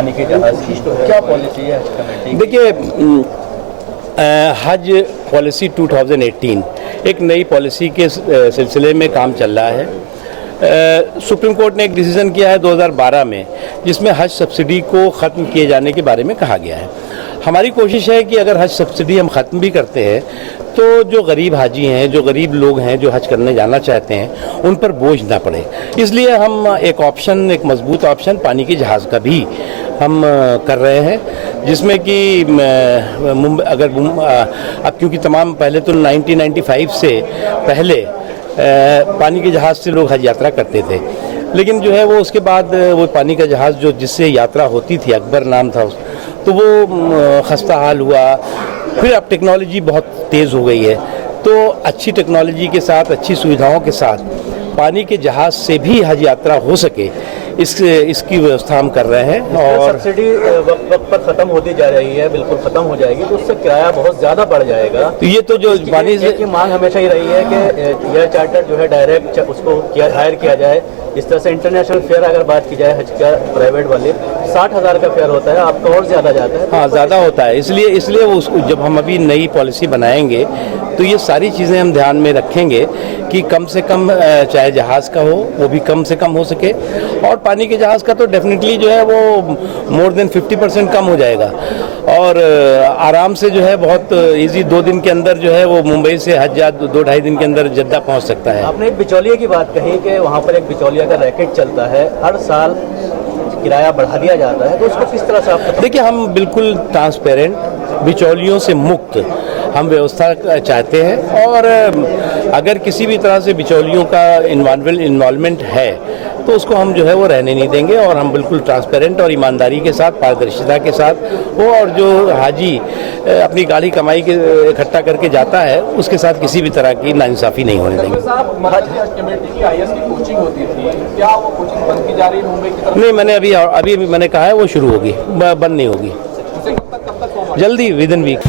पानी के जहाज की, क्या पॉलिसी है हज कमेटी? देखिए, हज पॉलिसी 2018 एक नई पॉलिसी के सिलसिले में काम चल रहा है। सुप्रीम कोर्ट ने एक डिसीजन किया है 2012 में, जिसमें हज सब्सिडी को ख़त्म किए जाने के बारे में कहा गया है। हमारी कोशिश है कि अगर हज सब्सिडी हम ख़त्म भी करते हैं तो जो गरीब हाजी हैं, जो गरीब लोग हैं, जो हज करने जाना चाहते हैं, उन पर बोझ ना पड़े। इसलिए हम एक ऑप्शन, एक मजबूत ऑप्शन पानी के जहाज़ का भी हम कर रहे हैं, जिसमें कि मुंबई अगर अब क्योंकि तमाम पहले तो 1995 से पहले पानी के जहाज़ से लोग हज यात्रा करते थे, लेकिन जो है वो उसके बाद वो पानी का जहाज़ जो जिससे यात्रा होती थी, अकबर नाम था, तो वो खस्ता हाल हुआ। फिर अब टेक्नोलॉजी बहुत तेज़ हो गई है, तो अच्छी टेक्नोलॉजी के साथ, अच्छी सुविधाओं के साथ पानी के जहाज़ से भी हज यात्रा हो सके, इसकी व्यवस्था हम कर रहे हैं। और सब्सिडी वक्त पर ख़त्म होती जा रही है, बिल्कुल ख़त्म हो जाएगी तो उससे किराया बहुत ज़्यादा बढ़ जाएगा। तो ये तो जो पानी से की मांग हमेशा ही रही है कि एयर चार्टर जो है डायरेक्ट उसको हायर किया जाए। इस तरह से इंटरनेशनल फेयर अगर बात की जाए हज का, प्राइवेट वाले 60,000 का फेयर होता है, आपका और ज़्यादा जाता है। हाँ, ज़्यादा होता है। इसलिए वो उसको जब हम अभी नई पॉलिसी बनाएंगे तो ये सारी चीज़ें हम ध्यान में रखेंगे कि कम से कम, चाहे जहाज़ का हो वो भी कम से कम हो सके, और पानी के जहाज़ का तो डेफिनेटली जो है वो मोर देन 50% कम हो जाएगा, और आराम से जो है बहुत इजी 2 दिन के अंदर जो है वो मुंबई से हज 2-2.5 दिन के अंदर जद्दा पहुंच सकता है। आपने एक बिचौलिए की बात कही कि वहाँ पर एक बिचौलिया का रैकेट चलता है, हर साल किराया बढ़ा दिया जाता है, तो उसको किस तरह से आप? देखिए, हम बिल्कुल ट्रांसपेरेंट, बिचौलियों से मुक्त हम व्यवस्था चाहते हैं, और अगर किसी भी तरह से बिचौलियों का इन्वॉल्वमेंट है तो उसको हम जो है वो रहने नहीं देंगे, और हम बिल्कुल ट्रांसपेरेंट और ईमानदारी के साथ, पारदर्शिता के साथ वो, और जो हाजी अपनी गाड़ी कमाई के इकट्ठा करके जाता है उसके साथ किसी भी तरह की नाइंसाफ़ी नहीं होने देंगे। कमेटी की आईएएस की कोचिंग होती थी, क्या वो कोचिंग बंद की जा रही है मुंबई की तरफ? नहीं, मैंने अभी मैंने कहा है वो शुरू होगी, बंद नहीं होगी, जल्दी, विद इन वीक।